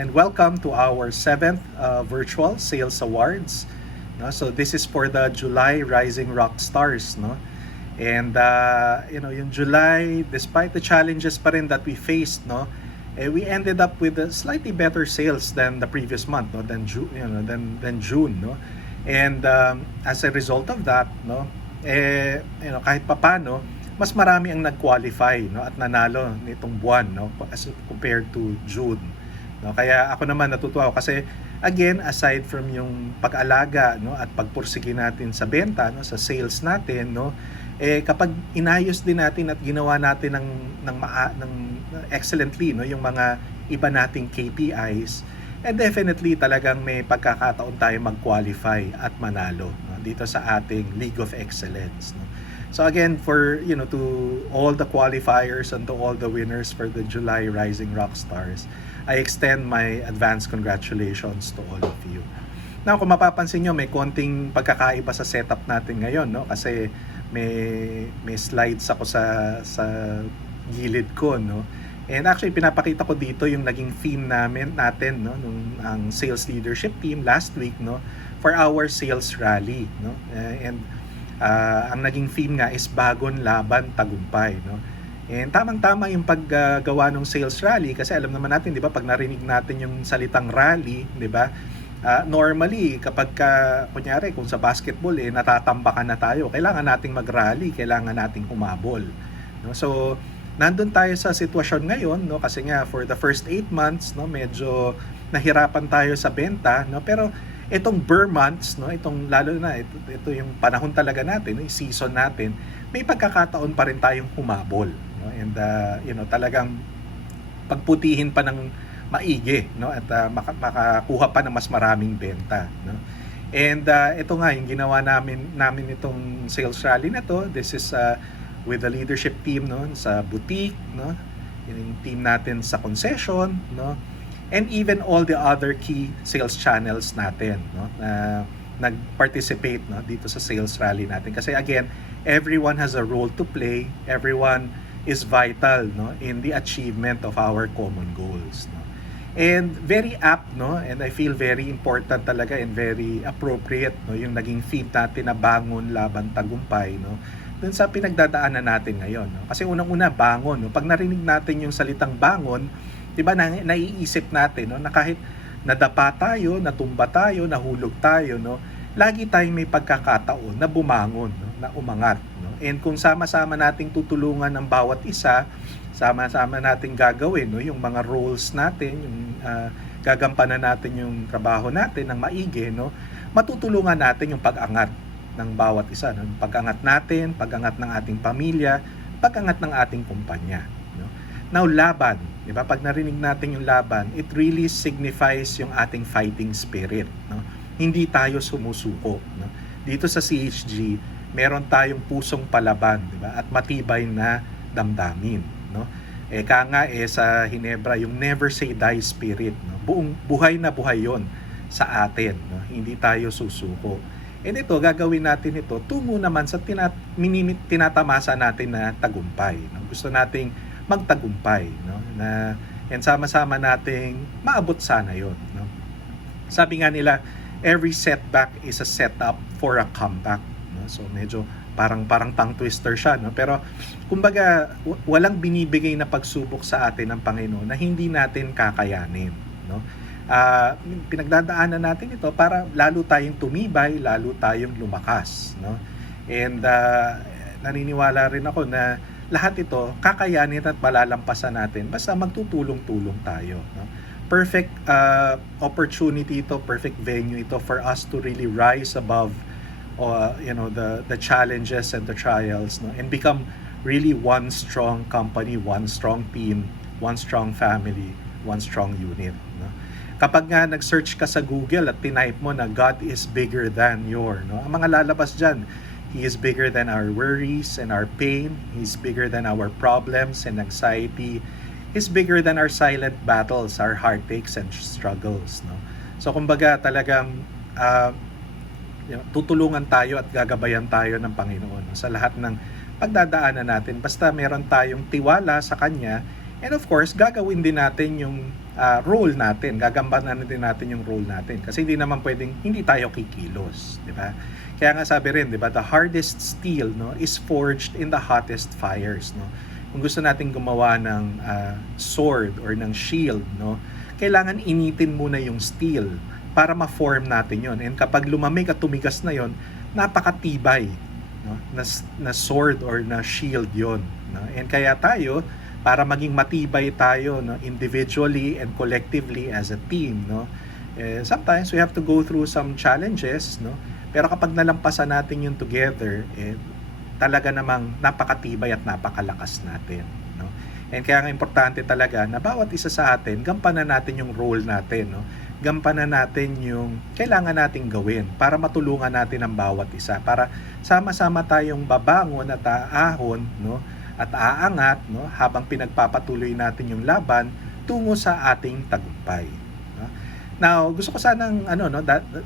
and welcome to our 7th virtual sales awards. No? So this is for the July Rising Rock Stars. No? And yung July, despite the challenges pa rin that we faced, no, we ended up with a slightly better sales than the previous month, no, than June, than June, no. And as a result of that, no, kahit papano, mas marami ang nag-qualify, no, at nanalo nitong buwan, no, as compared to June. No, kaya ako naman natutuwa kasi again, aside from yung pag-alaga, no, at pagpursige natin sa benta, no, sa sales natin, no, kapag inayos din natin at ginawa natin ng excellently, no, yung mga iba nating KPIs, definitely talagang may pagkakataon tayo mag-qualify at manalo, no, dito sa ating League of Excellence, no. So again, for to all the qualifiers and to all the winners for the July Rising Rock Stars, I extend my advanced congratulations to all of you. Now, kung mapapansin nyo, may konting pagkakaiba sa setup natin ngayon, no? Kasi may slides ako sa gilid ko, no? And actually, pinapakita ko dito yung naging theme natin, no? Ang sales leadership team last week, no? For our sales rally, no? Ang naging theme nga is bagong laban tagumpay, no? And tamang-tama yung paggawa ng sales rally kasi alam naman natin, 'di ba, pag narinig natin yung salitang rally, 'di ba? Normally kapag kunyari kung sa basketball natatambakan na tayo, kailangan nating mag-rally, kailangan nating humabol, no? So nandun tayo sa sitwasyon ngayon, no, kasi nga for the first 8 months, no, medyo nahirapan tayo sa benta, no, pero itong Burr months, no, itong lalo na ito yung panahon talaga natin, yung season natin, may pagkakataon pa rin tayong humabol, no? And talagang pagputihin pa ng maigi, no, at makakuha pa ng mas maraming benta, no. And ito nga yung ginawa namin itong sales rally na to. This is with the leadership team, no, sa boutique, no, yung team natin sa concession, no, and even all the other key sales channels natin, no, na nag-participate, no, dito sa sales rally natin. Kasi again, everyone has a role to play, everyone is vital, no, in the achievement of our common goals, no. And very apt, no, and I feel very important talaga and very appropriate, no, yung naging theme natin na bangon laban tagumpay, no, dun sa pinagdadaanan natin ngayon, no. Kasi unang-una bangon, no. Pag narinig natin yung salitang bangon, 'di ba, naiisip natin, no, na kahit nadapa tayo, natumba tayo, nahulog tayo, no, lagi tayong may pagkakataon na bumangon, no, na umangat, no. And kung sama-sama nating tutulungan ang bawat isa, sama-sama nating gagawin, no, yung mga roles natin, yung gagampanan natin yung trabaho natin ng maigi, no, matutulungan natin yung pag-angat ng bawat isa, no, pag-angat natin, pag-angat ng ating pamilya, pag-angat ng ating kumpanya, no. Now, laban, di ba? Pag narinig natin yung laban, it really signifies yung ating fighting spirit, no? Hindi tayo sumusuko, no? Dito sa CHG, meron tayong pusong palaban, di ba? At matibay na damdamin, no? Sa Hinebra, yung never say die spirit, no? Buhay na buhay yon sa atin, no? Hindi tayo susuko. And ito, gagawin natin ito tungo naman sa tinatamasa natin na tagumpay, no? Gusto nating magtagumpay, no, and sama-sama nating maabot sana yon, no. Sabi nga nila, every setback is a setup for a comeback, no. So medyo parang tongue twister siya, no, pero kumbaga walang binibigay na pagsubok sa atin ng Panginoon na hindi natin kakayanin, no. Pinagdadaanan natin ito para lalo tayong tumibay, lalo tayong lumakas, no. And naniniwala rin ako na lahat ito kakayanin at malalampasan natin basta magtutulong-tulong tayo, no? Perfect opportunity ito, perfect venue ito for us to really rise above the challenges and the trials, no? And become really one strong company, one strong team, one strong family, one strong unit, no? Kapag nga nag-search ka sa Google at tinype mo na God is bigger than your, no, ang mga lalabas dyan, He is bigger than our worries and our pain. He's bigger than our problems and anxiety. He's bigger than our silent battles, our heartaches and struggles, no? So kumbaga talagang tutulungan tayo at gagabayan tayo ng Panginoon, no, sa lahat ng pagdadaanan natin. Basta meron tayong tiwala sa Kanya, and of course, gagawin din natin yung role natin. Gagambanan din natin yung role natin. Kasi hindi naman pwedeng hindi tayo kikilos, di ba? Kaya nga sabi rin, di ba, the hardest steel, no, is forged in the hottest fires, no. Kung gusto natin gumawa ng sword or ng shield, no, kailangan initin muna yung steel para ma-form natin yon. And kapag lumamig at tumigas na yon, napakatibay, no, na sword or na shield yon, no? And kaya tayo, para maging matibay tayo, no, individually and collectively as a team, no, sometimes we have to go through some challenges, no, pero kapag nalampasan natin yun together, talaga namang napakatibay at napakalakas natin, no. And kaya nga importante talaga na bawat isa sa atin, gampanan natin yung role natin, no, gampanan natin yung kailangan nating gawin para matulungan natin ang bawat isa, para sama-sama tayong babangon at aahon, no, at aangat, no, habang pinagpapatuloy natin yung laban tungo sa ating tagumpay, no? Now, gusto ko sanang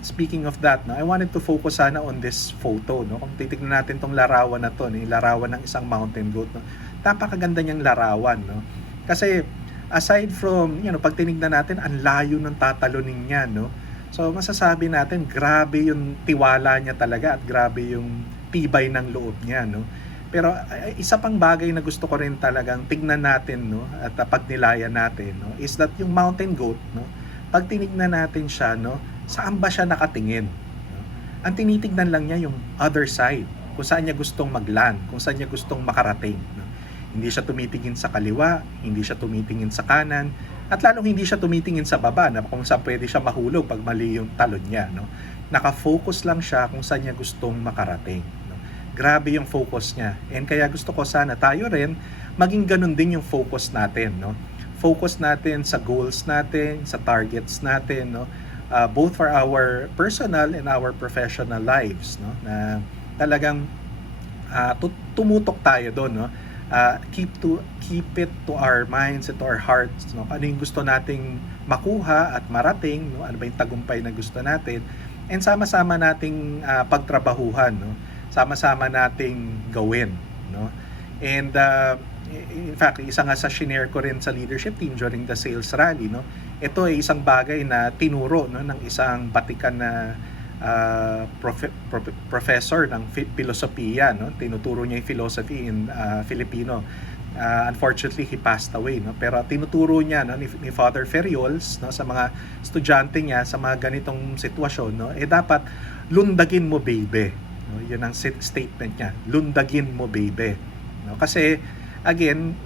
speaking of that, no, I wanted to focus sana on this photo, no. Kung titingnan natin tong larawan na to, larawan ng isang mountain goat, no. Napakaganda niyang larawan, no. Kasi aside from, pag tinignan natin, ang layo ng tatalunin niya, no. So, masasabi natin, grabe yung tiwala niya talaga at grabe yung tibay ng loob niya, no. Pero isa pang bagay na gusto ko rin talagang tignan natin, no, at pagnilayan natin, no, is that yung mountain goat, no, pag tinignan natin siya, no, saan ba siya nakatingin? No? Ang tinitignan lang niya yung other side, kung saan niya gustong mag-land, kung saan niya gustong makarating, no? Hindi siya tumitingin sa kaliwa, hindi siya tumitingin sa kanan, at lalong hindi siya tumitingin sa baba, na kung saan pwede siya mahulog pag mali yung talon niya, no? Naka-focus lang siya kung saan niya gustong makarating. Grabe yung focus niya. And kaya gusto ko sana tayo rin maging ganun din yung focus natin, no? Focus natin sa goals natin, sa targets natin, no? Both for our personal and our professional lives, no? Na talagang tumutok tayo doon, no? Keep it to our minds and to our hearts, no? Ano yung gusto nating makuha at marating, no? Ano ba yung tagumpay na gusto natin? And sama-sama nating pagtrabahuhan, no? Sama-sama nating gawin, no? And in fact, isa nga sa shinare ko rin sa leadership team during the sales rally, no? Ito ay isang bagay na tinuro, no, ng isang batikan na professor ng filosofiya, no? Tinuturo niya yung philosophy in Filipino. Unfortunately, he passed away, no? Pero tinuturo niya, no, ni Father Ferriols, no, sa mga estudyante niya sa mga ganitong sitwasyon, no, dapat lundagin mo, baby. No, yun ang statement niya, lundagin mo, baby, no? Kasi again,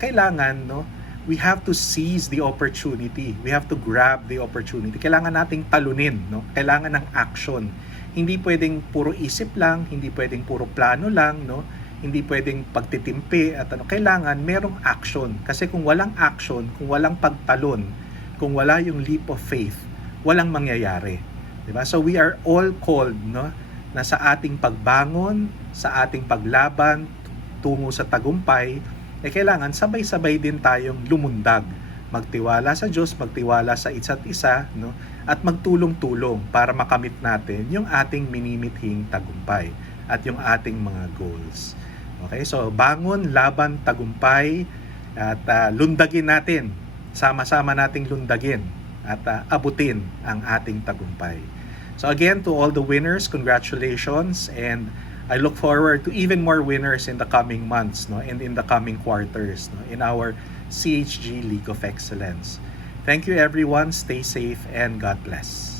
kailangan, no, we have to seize the opportunity, we have to grab the opportunity, kailangan nating talunin, no? Kailangan ng action, hindi pwedeng puro isip lang, hindi pwedeng puro plano lang, no? Hindi pwedeng pagtitimpi at kailangan merong action, kasi kung walang action, kung walang pagtalon, kung wala yung leap of faith, walang mangyayari, di ba? So we are all called, no, na sa ating pagbangon, sa ating paglaban tungo sa tagumpay, kailangan sabay-sabay din tayong lumundag, magtiwala sa Diyos, magtiwala sa isa't isa, no, at magtulong-tulong para makamit natin yung ating minimithing tagumpay at yung ating mga goals. Okay, so bangon, laban, tagumpay, at lundagin natin, sama-sama nating lundagin at abutin ang ating tagumpay. So again, to all the winners, congratulations, and I look forward to even more winners in the coming months, no, and in the coming quarters, no, in our CHG League of Excellence. Thank you everyone, stay safe, and God bless.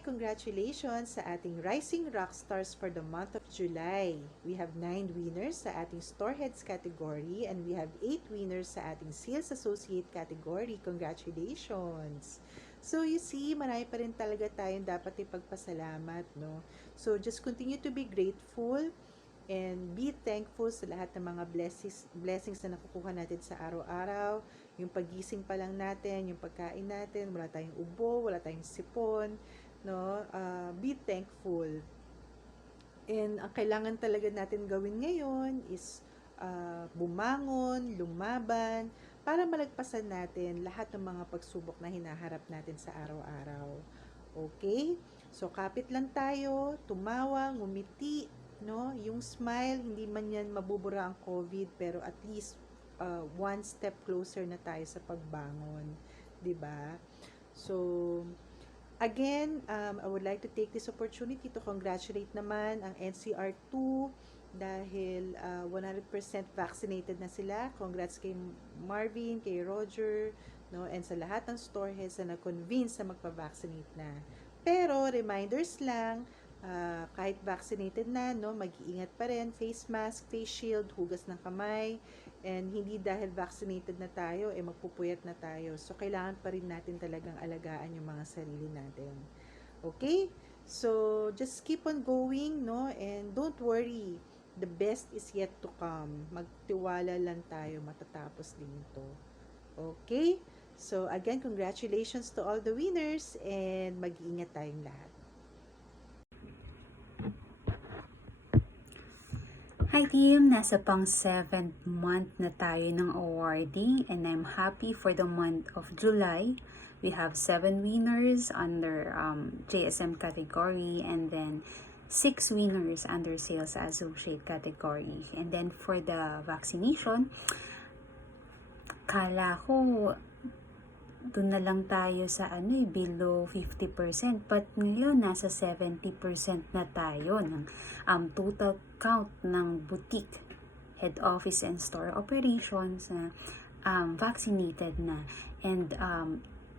congratulations sa ating Rising Rockstars for the month of July. We have 9 winners sa ating Store Heads category and we have 8 winners sa ating Sales Associate category. Congratulations! So you see, marami pa rin talaga tayong dapat ipagpasalamat, no? So just continue to be grateful and be thankful sa lahat ng mga blessings na nakukuha natin sa araw-araw. Yung pagising pa lang natin, yung pagkain natin, wala tayong ubo, wala tayong sipon, no? Be thankful. And ang kailangan talaga natin gawin ngayon is bumangon, lumaban, para malagpasan natin lahat ng mga pagsubok na hinaharap natin sa araw-araw. Okay? So, kapit lang tayo, tumawa, ngumiti, no? Yung smile, hindi man yan mabubura ang COVID, pero at least one step closer na tayo sa pagbangon, 'di ba? So again, I would like to take this opportunity to congratulate naman ang NCR2 dahil 100% vaccinated na sila. Congrats kay Marvin, kay Roger, no, and sa lahat ng store heads na na-convince na magpa-vaccinate na. Pero reminders lang, kahit vaccinated na, no, mag-iingat pa rin, face mask, face shield, hugas ng kamay, and hindi dahil vaccinated na tayo, magpupuyat na tayo. So, kailangan pa rin natin talagang alagaan yung mga sarili natin. Okay? So, just keep on going, no, and don't worry, the best is yet to come. Magtiwala lang tayo, matatapos din ito. Okay? So, again, congratulations to all the winners, and mag-iingat tayong lahat. Hi team! Nasa pang 7th month na tayo ng awarding and I'm happy for the month of July. We have 7 winners under JSM category and then 6 winners under Sales Associate category. And then for the vaccination, kala ko doon na lang tayo sa below 50%, but ngayon nasa 70% na tayo ng total count ng boutique, head office and store operations na vaccinated na, and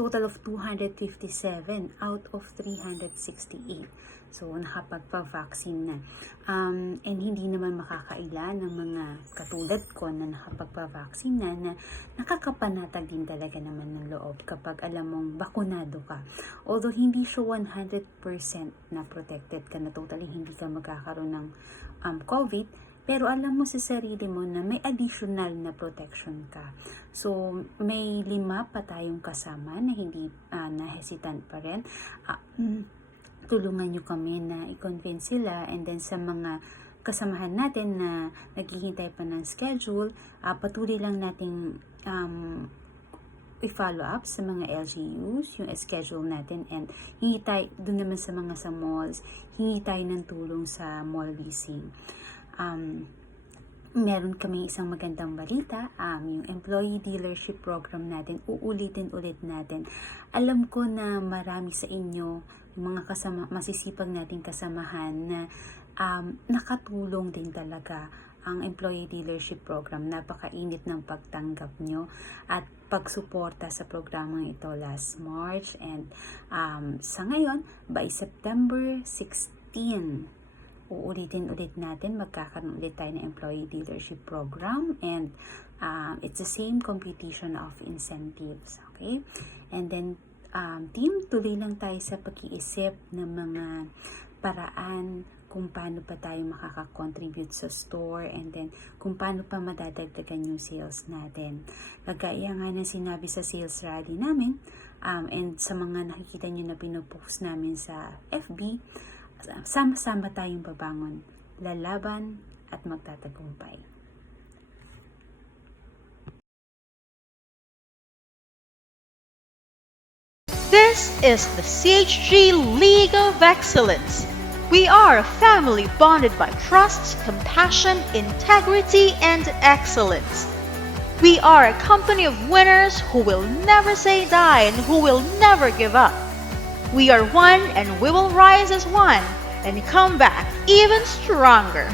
total of 257 out of 368. So, nakapagpa-vaccine na. And hindi naman makakaila ng mga katulad ko na nakapagpa-vaccine na nakakapanatag din talaga naman ng loob kapag alam mong bakunado ka. Although hindi siya 100% na protected ka na totally hindi ka magkakaroon ng COVID, pero alam mo sa sarili mo na may additional na protection ka. So, may 5 pa tayong kasama na hindi na-hesitant pa rin. Tulungan nyo kami na i-convince sila, and then sa mga kasamahan natin na naghihintay pa ng schedule, patuloy lang nating i-follow up sa mga LGUs, yung schedule natin, and hingi tayo, doon naman sa mga sa malls, hingi tayo ng tulong sa mall leasing. Meron kami isang magandang balita, yung employee dealership program natin, uulitin ulit natin. Alam ko na marami sa inyo, yung mga masisipag nating kasamahan na nakatulong din talaga ang employee dealership program. Napakainit ng pagtanggap nyo at pagsuporta sa programang ito last March, and sa ngayon, by September 16, uulitin ulit natin, magkakaroon ulit tayo ng employee dealership program, and it's the same competition of incentives, okay? And then, team, tuloy lang tayo sa pag-iisip ng mga paraan kung paano pa tayo makaka-contribute sa store, and then kung paano pa madadagdagan yung sales natin. Kagaya nga na sinabi sa sales rally namin, and sa mga nakikita nyo na pinopost namin sa FB, sama-sama tayong babangon, lalaban at magtatagumpay. This is the CHG League of Excellence. We are a family bonded by trust, compassion, integrity, and excellence. We are a company of winners who will never say die and who will never give up. We are one and we will rise as one and come back even stronger.